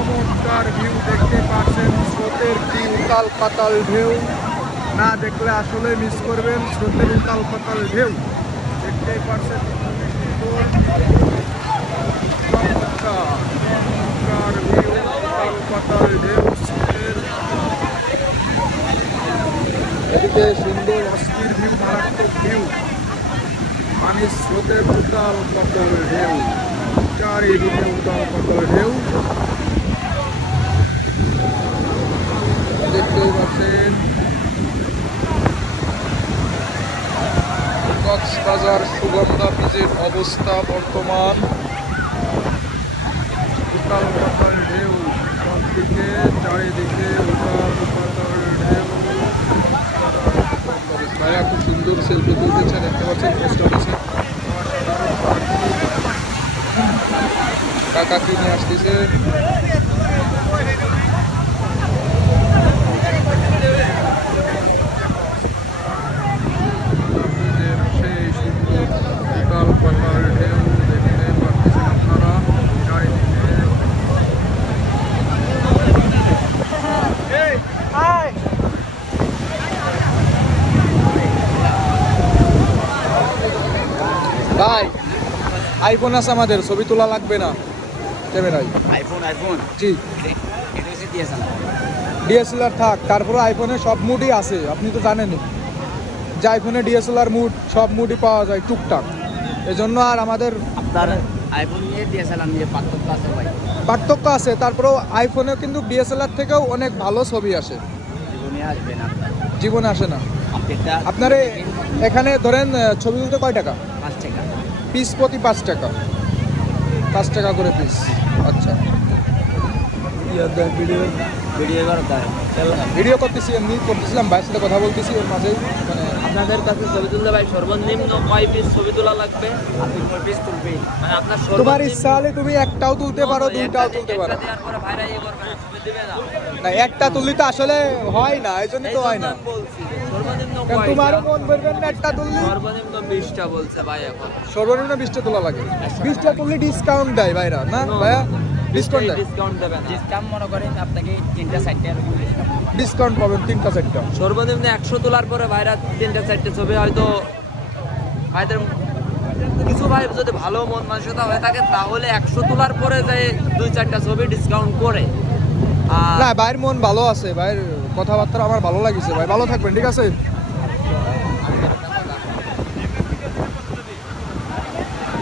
চমৎকার ভিউ দেখতে পাচ্ছেন, স্রোতের কি উতাল পাতাল ঢেউ, না দেখলে আসলে মিস করবেন স্রোতের উতাল পাতাল ঢেউ। দেখতেই পাচ্ছেন চমৎকার ভিউ, উতাল পাতাল ঢেউ, স্রোতের এদিকে সুন্দর অস্থির ভিউ, মারাত্মক ভিউ, পানির স্রোতের উতাল পাতাল ঢেউ, চারিদিকে উতাল পাতাল ঢেউ দেখতেই পাচ্ছেন। কক্সবাজার সুগন্ধা বীজের অবস্থা বর্তমান, উতাল পাতাল ঢেউ, সবদিকে চারিদিকে উতাল পাতাল ঢেউ। ভাইয়া খুব সুন্দর সেলফি তুলতেছে, দেখতে পাচ্ছেন পোস্ট অফিসে কাকা কি নিয়ে আসতেছে। সেই সুন্দর উতাল পাতাল ঢেউ দেখতে পাচ্ছেন আপনারা চারিদিকে। ভাই আইফোন আছে আমাদের, ছবি তোলা লাগবে না ক্যামেরায়। আইফোন জি, ডিএসএলআর থাক, তারপরে আইফোনে সব মুডই আছে, আপনি তো জানেনই যে আইফোনে ডিএসএলআর মুড সব মুডই পাওয়া যায় টুকটাক, এজন্য আর আমাদের আপনার আইফোন নিয়ে ডিএসএলআর নিয়ে পার্থক্য আছে ভাই? পার্থক্য আছে, তারপরেও আইফোনেও কিন্তু ডিএসএলআর থেকেও অনেক ভালো ছবি আসে। জীবনে আসবে না, জীবনে আসে না। আপডেটটা আপনার এখানে ধরেন ছবি তুলতে কয় টাকা? 5 টাকা পিস, প্রতি 5 টাকা, 5 টাকা করে পিস। আচ্ছা, ভিডিও করতেছি, এমনি করতেছিলাম, ভাইয়ের সাথে কথা বলতেছি ওর মাঝেই। মানে আপনাদের কাছে ছবি তুলতে ভাই সর্বনিম্ন কয় পিস ছবি তোলা লাগবে? আপনি কয় পিস তুলবেন? মানে আপনার তোমার ইচ্ছা হলে তুমি একটাও তুলতে পারো, দুইটাও তুলতে পারো। দেওয়ার পরে ভাইরা ইয়ে করবে না, ছবি দিবে না। না, একটা তুললে তো আসলে হয় না, এই জন্যই তো হয় না। আমি বলছি যে সর্বনিম্ন কারণ কয়টা? তোমারও মন করবেন না একটা তুললে। সর্বনিম্ন 20টা বলছে ভাই এখন। সর্বনিম্ন 20টা তোলা লাগে। 20টা তুললে ডিসকাউন্ট দেয় ভাইরা, না ভাইয়া? ডিসকাউন্ট দেয়, ডিসকাউন্ট দেবে না। ডিসকাউন্ট মনে করেন আপনাকে 3টা 4টা এরকম discount। ডিসকাউন্ট পাবেন 3টা 4টা। সর্বনিম্ন 100 তোলার পরে ভাইরা 3টা 4টে ছবি হয়তো ভাইদের কিছু ভাই যদি ভালো মন মানসিকতা হয়ে থাকে তাহলে 100 তোলার পরে যায় 2-4টা ছবি ডিসকাউন্ট করে। আর না, ভাইয়ের মন ভালো আছে, ভাইয়ের কথাবার্তা আমার ভালো লাগিছে। ভাই ভালো থাকবেন, ঠিক আছে?